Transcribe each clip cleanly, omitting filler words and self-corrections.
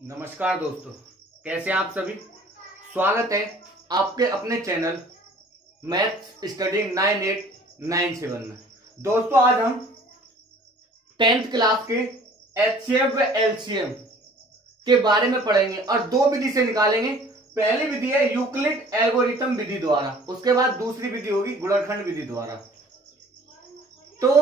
नमस्कार दोस्तों, कैसे हैं आप सभी। स्वागत है आपके अपने चैनल मैथ्स स्टडी 9897 में। दोस्तों आज हम 10th क्लास के एचसीएफ व एलसीएम के बारे में पढ़ेंगे और दो विधि से निकालेंगे। पहली विधि है यूक्लिड एल्गोरिथम विधि द्वारा, उसके बाद दूसरी विधि होगी गुणनखंड विधि द्वारा। तो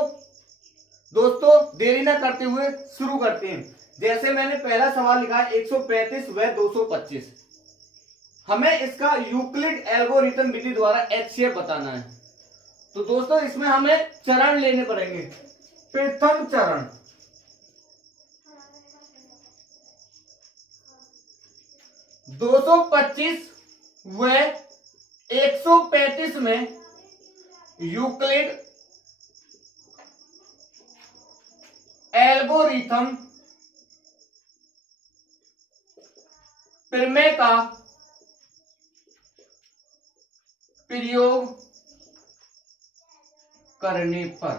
दोस्तों देरी न करते हुए शुरू करते हैं। जैसे मैंने पहला सवाल लिखा है 135 व 225, हमें इसका यूक्लिड एल्गोरिथम विधि द्वारा एचसीएफ बताना है। तो दोस्तों इसमें हमें चरण लेने पड़ेंगे। प्रथम चरण, दो सौ 25 व 135 में यूक्लिड एल्गोरिथम प्रमेय का प्रयोग करने पर।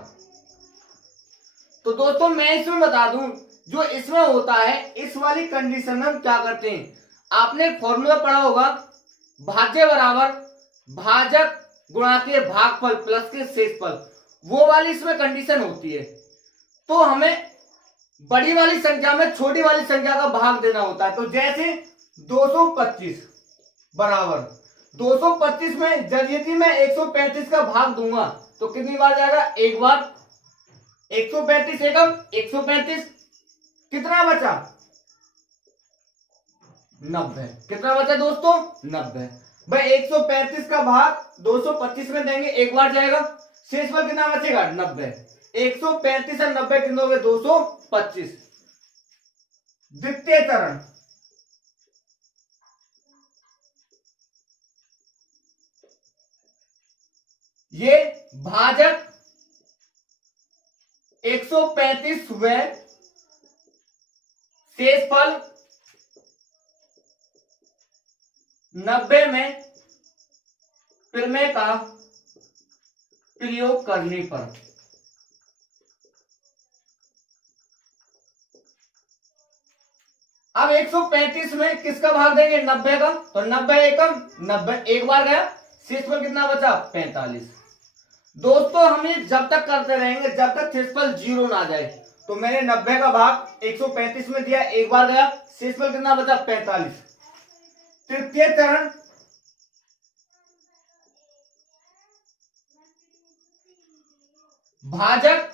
तो दोस्तों मैं इसमें बता दूं, जो इसमें होता है इस वाली कंडीशन में हम क्या करते हैं। आपने एक फॉर्मूला पढ़ा होगा, भाज्य बराबर भाजक गुणा के भागफल प्लस के शेषफल, वो वाली इसमें कंडीशन होती है। तो हमें बड़ी वाली संख्या में छोटी वाली संख्या का भाग देना होता है। तो जैसे 225 बराबर 225 में यदि मैं 135 का भाग दूंगा तो कितनी बार जाएगा, एक बार। 135 एकम 135, कितना बचा 90। कितना बचा दोस्तों 90। भाई 135 का भाग 225 में देंगे, एक बार जाएगा। शेषफल कितना बचेगा 90। 135 और 90 कितने हो गए 225। द्वितीय चरण, ये भाजक 135 व शेषफल 90 में प्रमेय का प्रयोग करने पर। अब 135 में किसका भाग देंगे 90 का, तो 90 एकम 90, एक बार गया। शेषफल कितना बचा 45। दोस्तों हम ये जब तक करते रहेंगे जब तक शेषफल 0 ना जाए। तो मैंने 90 का भाग 135 में दिया, एक बार गया। शेषफल कितना बचा 45। तृतीय चरण, भाजक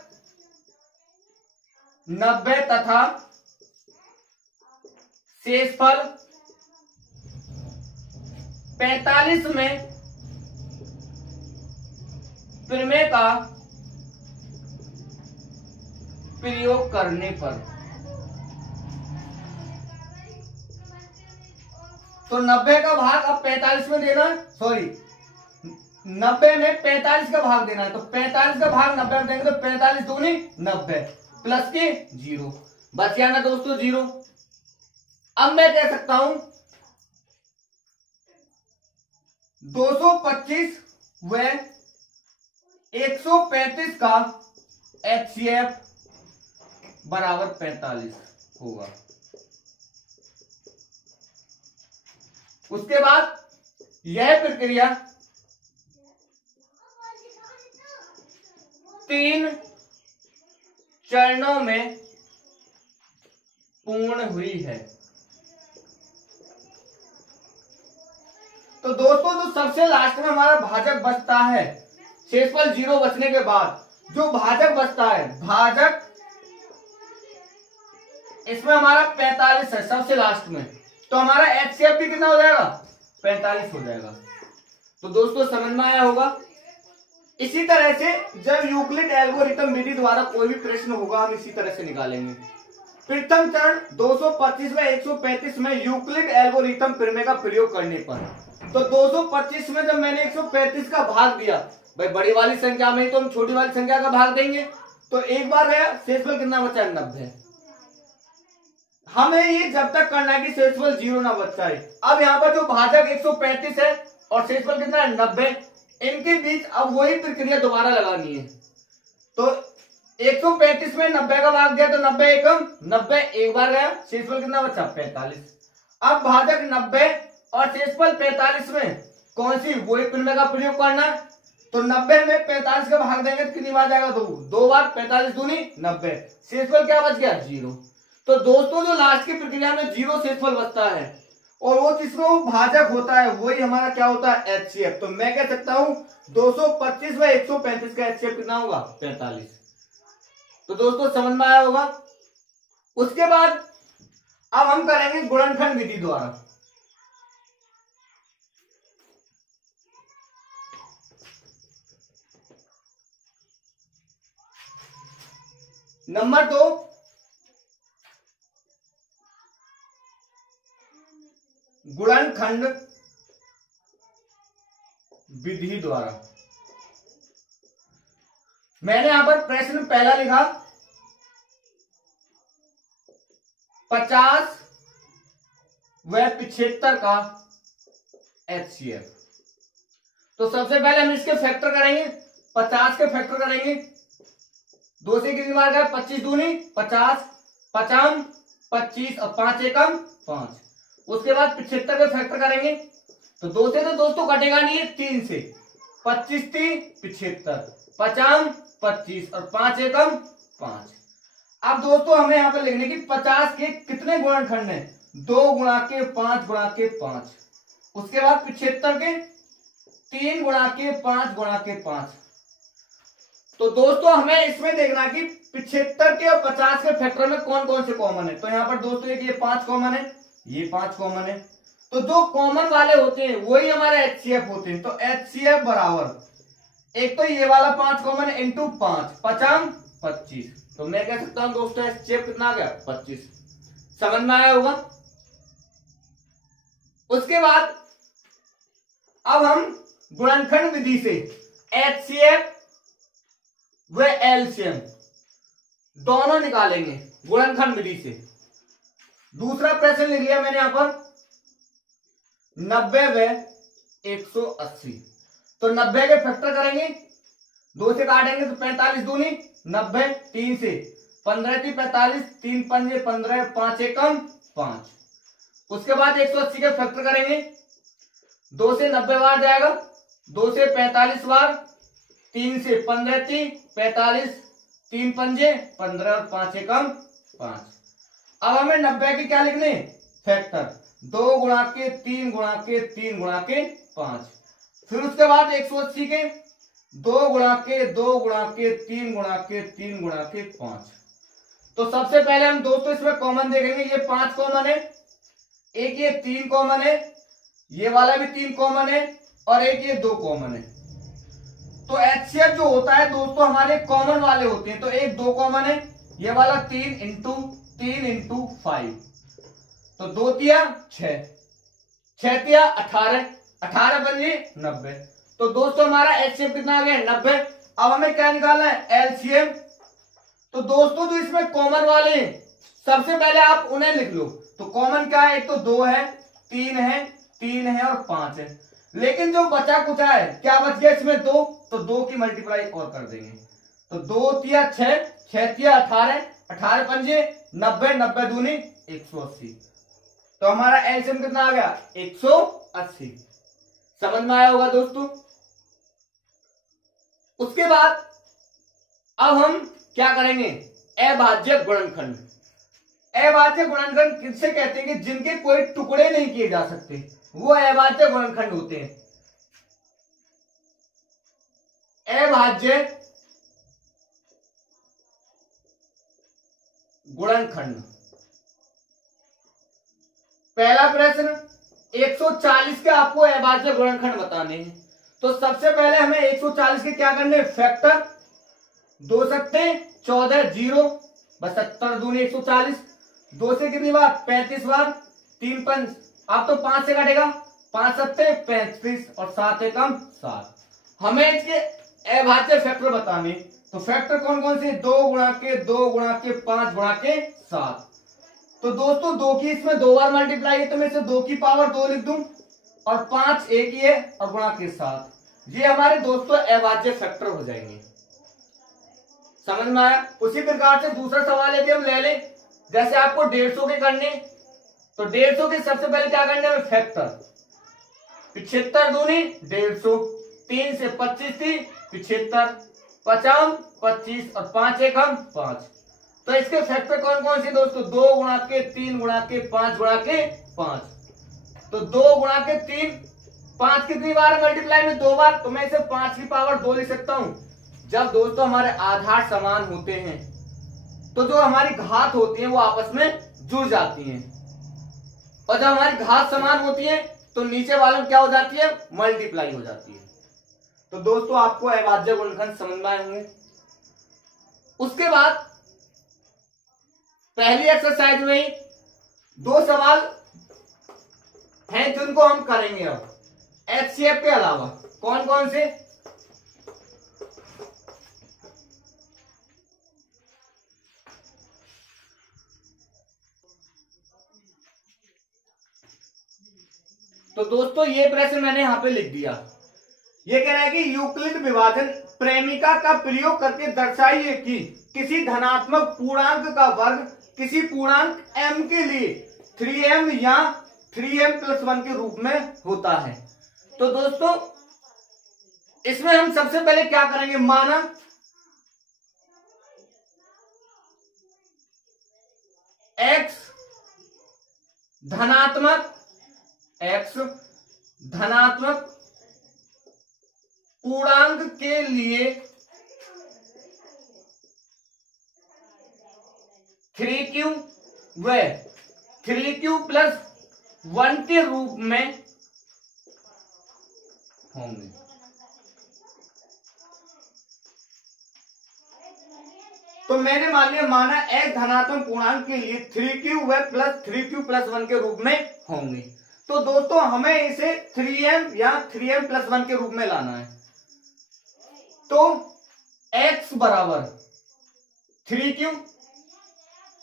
90 तथा शेषफल 45 में प्रमेय का प्रयोग करने पर। तो 90 का भाग अब 45 में देना है, सॉरी 90 में 45 का भाग देना है। तो 45 का भाग 90 में देंगे तो 45 दूनी 90 प्लस के 0 बच गया ना दोस्तों 0। अब मैं कह सकता हूं 225 व 135 का एचसीएफ बराबर 45 होगा। उसके बाद यह प्रक्रिया 3 चरणों में पूर्ण हुई है। तो दोस्तों जो सबसे लास्ट में हमारा भाजक बचता है, शेषफल 0 बचने के बाद जो भाजक बचता है, भाजक इसमें हमारा 45 है सबसे लास्ट में। तो हमारा एचसीएफ भी कितना हो जाएगा 45 हो जाएगा। तो दोस्तों समझ में आया होगा। इसी तरह से जब यूक्लिड एल्गोरिथम विधि द्वारा कोई भी प्रश्न होगा हम इसी तरह से निकालेंगे। प्रथम चरण 225 व 135 में यूक्लिड एल्गोरिथम प्रमेय का प्रयोग करने पर। तो 225 में जब मैंने 135 का भाग दिया, भाई बड़ी वाली संख्या में ही तो हम छोटी वाली संख्या का भाग देंगे। तो एक बार गया, शेषफल कितना बचा 90। हमें ये जब तक करना है कि शेषफल 0 ना बच जाए। अब यहाँ पर जो भाजक 135 है और शेषफल कितना है 90, इनके बीच अब वही प्रक्रिया दोबारा लगानी है। तो 135 में 90 का भाग दिया तो 90 एकम 90 एक बार गया, शेषफल कितना बचा 45। अब भाजक 90 और शेषफल 45 में कौन सी वही पिंड का प्रयोग करना है। तो 90 में 45 का भाग देंगे तो कितनी बार जाएगा, दो बार, 45 दूनी 90, शेषफल क्या बच गया 0। तो दोस्तों जो लास्ट की प्रक्रिया में 0 शेषफल बचता है और वो जिसमें वो भाजक होता है वही हमारा क्या होता है HCF। तो मैं कह सकता हूं 225 व 135 का HCF कितना होगा 45। तो दोस्तों समझ में आया होगा। उसके बाद अब हम करेंगे गुणनखंड विधि द्वारा। नंबर 2, गुणनखंड विधि द्वारा। मैंने यहां पर प्रश्न पहला लिखा 50 व 75 का HCF। तो सबसे पहले हम इसके फैक्टर करेंगे, 50 के फैक्टर करेंगे, 2 से कितनी बार गया 25 दूनी 50, 50 25 और 5 एकम 5। उसके बाद 75 के फैक्टर करेंगे तो 2 से तो दोस्तों कटेगा नहीं है, 3 से 25 3 75, 50 25 और 5 एकम 5। अब दोस्तों हमें यहाँ पे लिखने की 50 के कितने गुणनखंड है, 2 गुणा के 5 गुणा के 5। उसके बाद 75 के 3 गुणा के 5 गुणा के 5। तो दोस्तों हमें इसमें देखना कि 75 के और 50 के फैक्टर में कौन कौन से कॉमन है। तो यहाँ पर दोस्तों एक ये 5 कॉमन है, ये 5 कॉमन है। तो जो कॉमन वाले होते हैं वही हमारे HCF होते हैं। तो HCF बराबर एक तो ये वाला 5 कॉमन है इंटू 5, 50 25। तो मैं कह सकता हूं दोस्तों HCF कितना आ गया 25। समझ में आया होगा। उसके बाद अब हम गुणनखंड विधि से HCF व LCM दोनों निकालेंगे गुणनखंड विधि से। दूसरा प्रश्न लिख लिया मैंने यहां पर 90 व 180। तो 90 के फैक्टर करेंगे, 2 से काटेंगे तो 45 दूनी 90, 3 से 15 3 45, 3 पंजे 15, 5 एकम 5। उसके बाद 180 के फैक्टर करेंगे, 2 से 90 बार जाएगा, 2 से 45 बार, 3 से 15 3 45, 3 पंजे 15 और 5 एकम 5। अब हमें 90 के क्या लिखने फैक्टर, 2 गुणा के 3 गुणा के 3 गुणा के 5। फिर उसके बाद 180 के 2 गुणा के 2 गुणा के 3 गुणा के 3 गुणा के 5। तो सबसे पहले हम दोस्तों इसमें कॉमन देखेंगे, ये 5 कॉमन है, एक ये 3 कॉमन है, ये वाला भी 3 कॉमन है और एक ये 2 कॉमन है। तो HCF जो होता है दोस्तों हमारे कॉमन वाले होते हैं। तो एक 2 कॉमन है, ये वाला 3 इंटू 5। तो 2 तिया 6, 6 तिया 18, 18 बन 90। तो दोस्तों हमारा HCF कितना आ गया 90। अब हमें क्या निकालना है LCM। तो दोस्तों जो इसमें कॉमन वाले हैं सबसे पहले आप उन्हें लिख लो। तो कॉमन क्या है, एक तो 2 है, 3 है, 3 है और 5 है। लेकिन जो बचा कुचा है क्या बच गया इसमें 2, तो 2 की मल्टीप्लाई और कर देंगे। तो 2 तिया 6, 6 तिया 18, 18 पंजे 90, 90 दूनी 180। तो हमारा एलसीएम कितना आ गया 180। समझ में आया होगा दोस्तों। उसके बाद अब हम क्या करेंगे, अभाज्य गुणनखंड। अभाज्य गुणनखंड किससे कहते हैं कि जिनके कोई टुकड़े नहीं किए जा सकते, वो अभाज्य गुणनखंड होते हैं। अभाज्य गुणनखंड। पहला प्रश्न 140 के आपको अभाज्य गुणनखंड बताने हैं। तो सबसे पहले हमें 140 के क्या करने, फैक्टर 2 सत्ते 14 0 बस 70 दूनी 140। 2 से कितनी बार 35 बार, 3 पंच आप तो 5 से काटेगा, 5 सत्ते 35 और 7 एकम 7। हमें इसके अभाज्य फैक्टर बताने। तो फैक्टर कौन कौन से, 2 गुणा के 2 गुणा के 5 गुणा के 7। तो दोस्तों 2 की इसमें 2 बार मल्टीप्लाई है तो मैं इसे 2 की पावर 2 लिख दूं और 5 एक ही है और गुणा के 7। ये हमारे दोस्तों अभाज्य फैक्टर हो जाएंगे। समझ में आया। उसी प्रकार से दूसरा सवाल यदि हम ले लें, जैसे आपको 150 के करने, तो 150 के सबसे पहले क्या करने में फैक्टर, 75 दूनी 150, 3 से 25 थी 75, 50 25 और 5 एक हम 5। तो इसके फैक्टर कौन कौन से दोस्तों, 2 गुणा के 3 गुणा के 5 गुणा के 5। तो 2 गुणा के 3, 5 कितनी बार मल्टीप्लाई में 2 बार, तो मैं इसे 5 की पावर 2 लिख सकता हूं। जब दोस्तों हमारे आधार समान होते हैं तो जो हमारी घात होती है वो आपस में जुड़ जाती हैं, और जब हमारी घात समान होती है तो नीचे वालों क्या हो जाती है, मल्टीप्लाई हो जाती है। तो दोस्तों आपको अविभाज्य गुणनखंड समझ में आए होंगे। उसके बाद पहली एक्सरसाइज में ही 2 सवाल हैं जिनको हम करेंगे अब एचसीएफ के अलावा। कौन कौन से, तो दोस्तों ये प्रश्न मैंने यहां पे लिख दिया। ये कह रहा है कि यूक्लिड विभाजन प्रेमिका का प्रयोग करके दर्शाइए कि किसी धनात्मक पूर्णांक का वर्ग किसी पूर्णांक m के लिए 3m या 3m+1 के रूप में होता है। तो दोस्तों इसमें हम सबसे पहले क्या करेंगे, माना x धनात्मक पूर्णांक के लिए 3q व 3q+1 के रूप में होंगे। तो मैंने मान लिया, माना x धनात्मक पूर्णांक के लिए 3q व प्लस 3q+1 के रूप में होंगे। तो दोस्तों हमें इसे 3m या 3m+1 के रूप में लाना है। तो x बराबर 3q,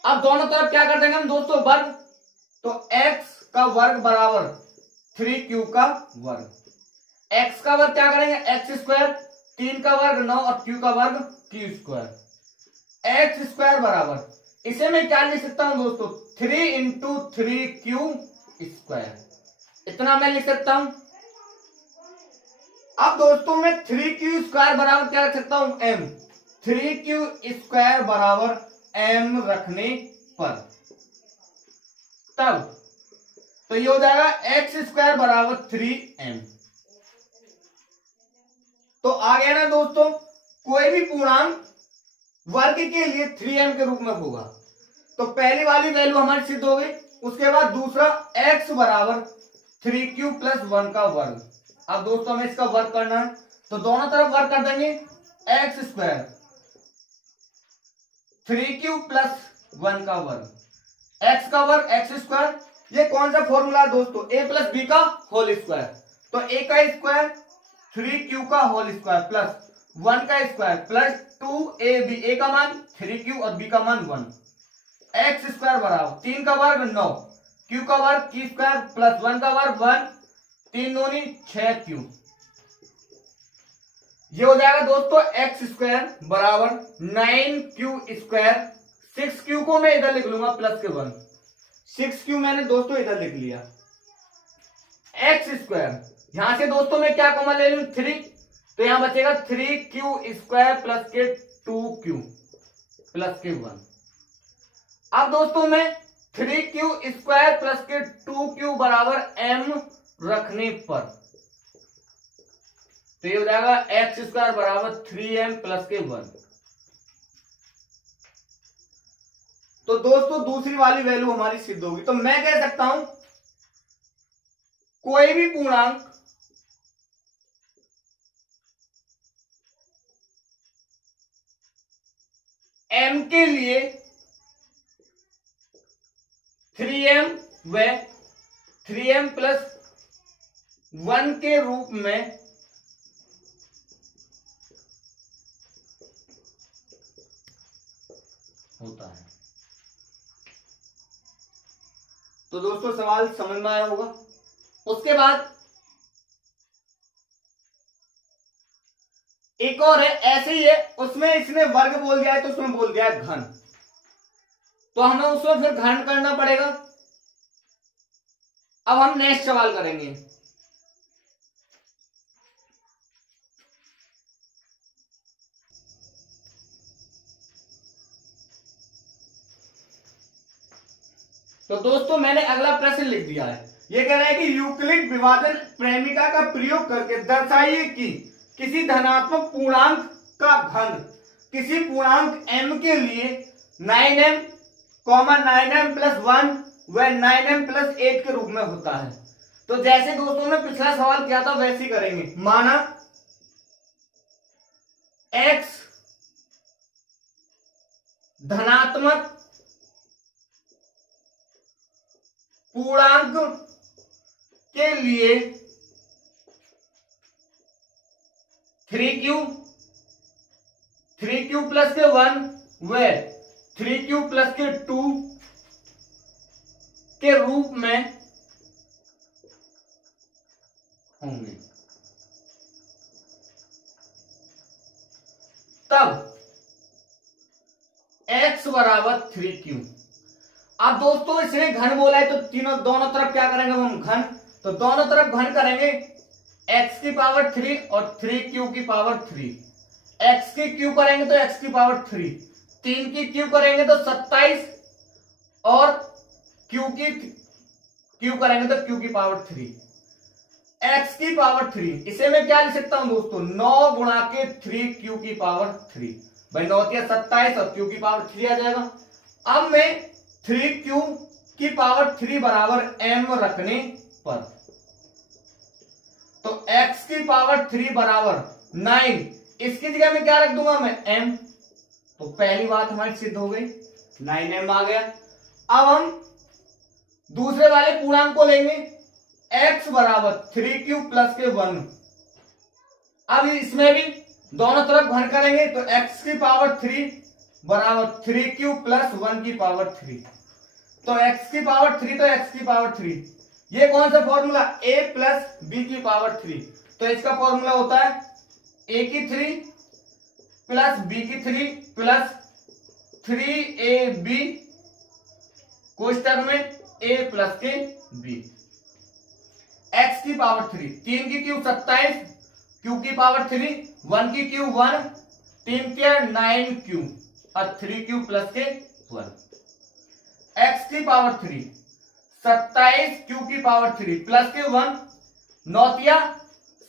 अब दोनों तरफ क्या कर देंगे हम दोस्तों, वर्ग। तो x का वर्ग बराबर 3q का वर्ग। x का वर्ग क्या करेंगे, x², 3 का वर्ग 9 और q का वर्ग q²। x² बराबर, इसे मैं क्या लिख सकता हूं दोस्तों, 3 × 3q², इतना मैं लिख सकता हूं। अब दोस्तों मैं 3q² बराबर क्या रख सकता हूं, m। 3q² बराबर m रखने पर तब तो ये हो जाएगा x² बराबर 3m। तो आ गया ना दोस्तों, कोई भी पूर्णांक वर्ग के लिए 3m के रूप में होगा। तो पहली वाली वैल्यू हमारी सिद्ध हो गई। उसके बाद दूसरा x बराबर 3q+1 का वर्ग। अब दोस्तों हमें इसका वर्ग करना है, तो दोनों तरफ वर्ग कर देंगे, x², 3q+1 का वर्ग, x का वर्ग x²। ये कौन सा फॉर्मूला है दोस्तों, a+b का होल स्क्वायर। तो a का स्क्वायर 3q का होल स्क्वायर प्लस 1 का स्क्वायर प्लस 2ab, a का मान 3q और b का मान 1, x² बराबर 3 का वर्ग 9, q का वर्ग q² प्लस 1 का वर्ग 1, 3 दूनी 6q। ये हो जाएगा दोस्तों x² बराबर 9q²। 6q को मैं इधर लिख लूंगा प्लस के 1, 6q मैंने दोस्तों इधर लिख लिया। x², यहां से दोस्तों मैं क्या कॉमन ले लूं, 3, तो यहां बचेगा 3q² प्लस के 2q प्लस के 1। अब दोस्तों मैं 3q² प्लस के 2q बराबर m रखने पर तो ये हो जाएगा x² बराबर 3m प्लस के 1। तो दोस्तों दूसरी वाली वैल्यू हमारी सिद्ध होगी। तो मैं कह सकता हूं कोई भी पूर्णांक m के लिए 3m व 3m+1 के रूप में होता है। तो दोस्तों सवाल समझ में आया होगा। उसके बाद एक और है ऐसे ही है, उसमें इसने वर्ग बोल दिया है तो उसमें बोल दिया है घन, तो हमें उसमें फिर घन करना पड़ेगा। अब हम नेक्स्ट सवाल करेंगे। तो दोस्तों मैंने अगला प्रश्न लिख दिया है। ये कह रहा है कि यूक्लिड विभाजन प्रेमिका का प्रयोग करके दर्शाइए कि किसी धनात्मक पूर्णांक का घन किसी पूर्णांक m के लिए 9m, 9m प्लस 1 व 9m प्लस 8 के रूप में होता है। तो जैसे दोस्तों ने पिछला सवाल किया था वैसे ही करेंगे। माना x धनात्मक पूर्णांक के लिए 3q प्लस के 1 व 3q प्लस के 2 के रूप में होंगे, तब x बराबर 3q। अब दोस्तों इसने घन बोला है तो दोनों तरफ क्या करेंगे हम घन, तो दोनों तरफ घन करेंगे x की पावर 3 और 3q की पावर 3। x की q करेंगे तो x की पावर 3, 3 की q करेंगे तो 27 और q की q करेंगे तो q की पावर 3, x की पावर 3। इसे मैं क्या लिख सकता हूं दोस्तों, 9 गुणा के 3q की पावर 3। भाई 9 के 27 और q की पावर 3 आ जाएगा। अब मैं 3q की पावर 3 बराबर m रखने पर, तो x की पावर 3 बराबर 9, इसकी जगह में क्या रख दूंगा मैं m, तो पहली बात हमारी सिद्ध हो गई, 9m आ गया। अब हम दूसरे वाले पूर्णांक को लेंगे, x बराबर 3q प्लस के 1। अब इसमें भी दोनों तरफ घन करेंगे तो x की पावर 3 बराबर 3q प्लस 1 की पावर 3, तो x की पावर 3 तो x की पावर 3। ये कौन सा फॉर्मूला, a प्लस b की पावर 3, तो इसका फॉर्मूला होता है a की 3 प्लस b की 3 प्लस 3ab कोष्टक में a प्लस के b। x की पावर 3, 3 की क्यूब 27, q की पावर 3, 1 की क्यूब 1, 3 के 9q और 3q प्लस के 1। x की पावर 3, 27 q की पावर 3 प्लस के 1, 9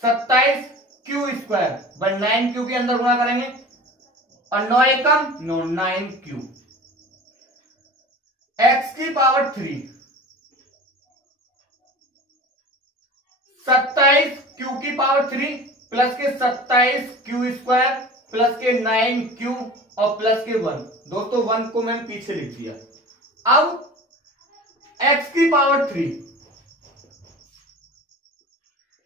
27 q स्क्वायर बाय 9q के अंदर गुणा करेंगे और 9 एकम 9 9q। x की पावर 3, 27 q की पावर 3 प्लस के 27 q स्क्वायर प्लस के 9q और प्लस के 1। दोस्तों 1 को मैंने पीछे लिख दिया। अब x की पावर 3,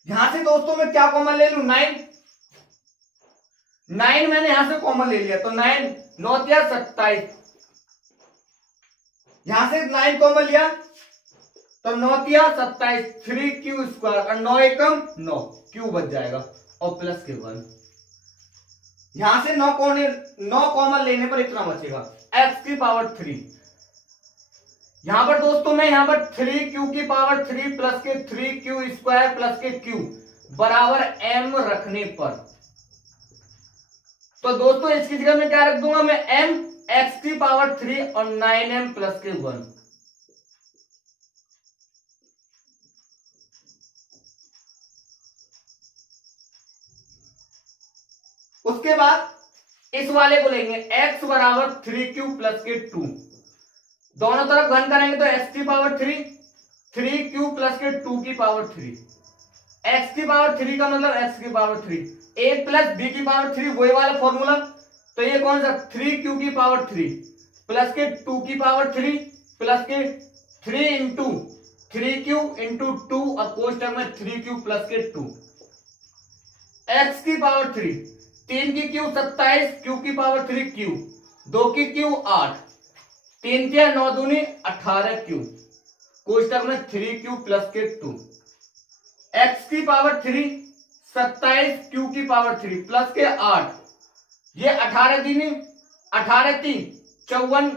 यहां से दोस्तों मैं क्या कॉमन ले लूं, 9 मैंने यहां से कॉमन ले लिया, तो 9 27, यहां से 9 कॉमन लिया तो 9 27, 3q स्क्वायर और 9 एकम 9 q बच जाएगा और प्लस के 1। यहां से 9 कॉमन लेने पर इतना बचेगा, x की पावर 3। यहां पर दोस्तों मैं यहां पर 3q की पावर 3 प्लस के 3q स्क्वायर प्लस के q बराबर m रखने पर, तो दोस्तों इसकी जगह में क्या रख दूंगा मैं m, x की पावर 3 और 9m प्लस के 1। उसके बाद इस वाले को लेंगे x बराबर 3q प्लस के 2, दोनों तरफ घन करेंगे तो x की पावर 3, 3q प्लस के 2 की पावर 3, x की पावर 3 का मतलब x की पावर 3, a प्लस b की पावर 3 वही वाला फॉर्मूला, तो ये कौन सा 3q की पावर 3 प्लस के 2 की पावर 3 प्लस के 3 इंटू 3q इंटू 2 और कोष्टक में 3q प्लस के 2, x की पावर 3, 3 की क्यू 27, q की पावर 3 q, 2 की क्यू 8, 3 के 9 दूनी 18q कोष्टक में 3q प्लस के 2, x की पावर 3, 27 क्यू की पावर 3 प्लस के 8, ये 18 दूनी 18 3 54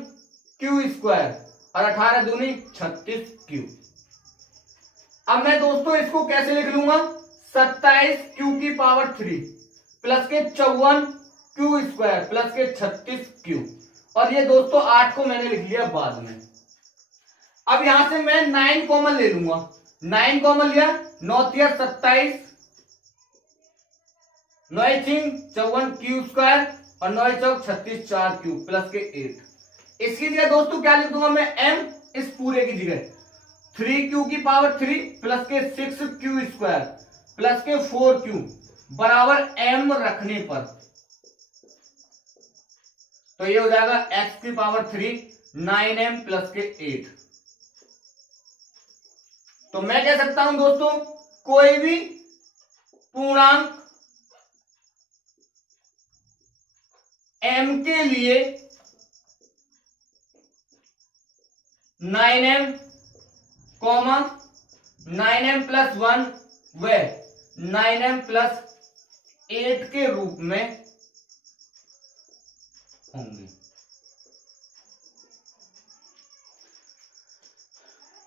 क्यू स्क्वायर और 18 दूनी 36 क्यू। अब मैं दोस्तों इसको कैसे लिख लूंगा, 27 क्यू की पावर 3 प्लस के 54 क्यू स्क्वायर प्लस के 36 क्यू, और ये दोस्तों 8 को मैंने लिख लिया बाद में। अब यहां से मैं 9 कॉमन ले लूंगा, 9 कॉमन लिया, 9 तिया 27, 9 3 54 क्यू स्क्वायर और 9 चौक 36 4 क्यू प्लस के 8। इसकी जगह दोस्तों क्या लिख दूंगा मैं, m इस पूरे की जगह 3 क्यू की पावर 3 प्लस के 6 क्यू स्क्वायर प्लस के 4 क्यू बराबर m रखने पर, तो ये हो जाएगा x की पावर 3 9m प्लस के 8। तो मैं कह सकता हूं दोस्तों कोई भी पूर्णांक m के लिए 9m, 9m प्लस 1 व 9m प्लस 8 के रूप में होंगे।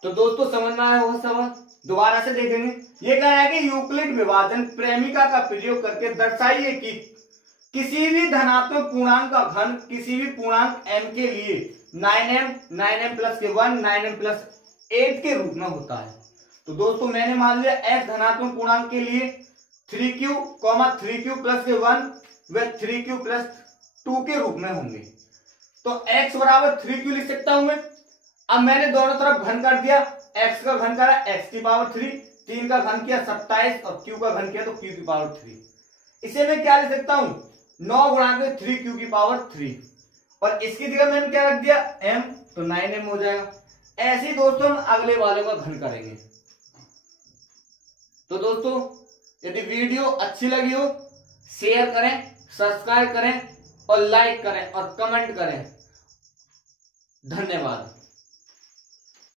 तो दोस्तों समझ में आया होगा सवाल, दोबारा से देखेंगे। ये कह रहा है कि यूक्लिड विभाजन प्रेमिका का प्रयोग करके दर्शाइए कि किसी भी धनात्मक पूर्णांक का घन किसी भी पूर्णांक m के लिए 9m प्लस के 1 9m प्लस 8 के रूप में होता है। तो दोस्तों मैंने मान लिया x धनात्मक पूर्णांक के लिए 3q 3q प्लस के 1 व 3q प्लस 2 के रूप में होंगे। तो x बराबर 3q लिख सकता हूं मैं। अब मैंने दोनों तरफ घन कर दिया, x का घन करा x की पावर 3, 3 का घन किया 27 और q का घन किया तो q की पावर 3। इसे मैं क्या लिख सकता हूं, 9 गुणा के 3q की पावर 3, और इसकी जगह मैंने क्या रख दिया m, तो 9m हो जाएगा। ऐसे ही दोस्तों हम अगले वाले का घन करेंगे। तो दोस्तों यदि वीडियो अच्छी लगी हो शेयर करें, सब्सक्राइब करें और लाइक करें और कमेंट करें। धन्यवाद।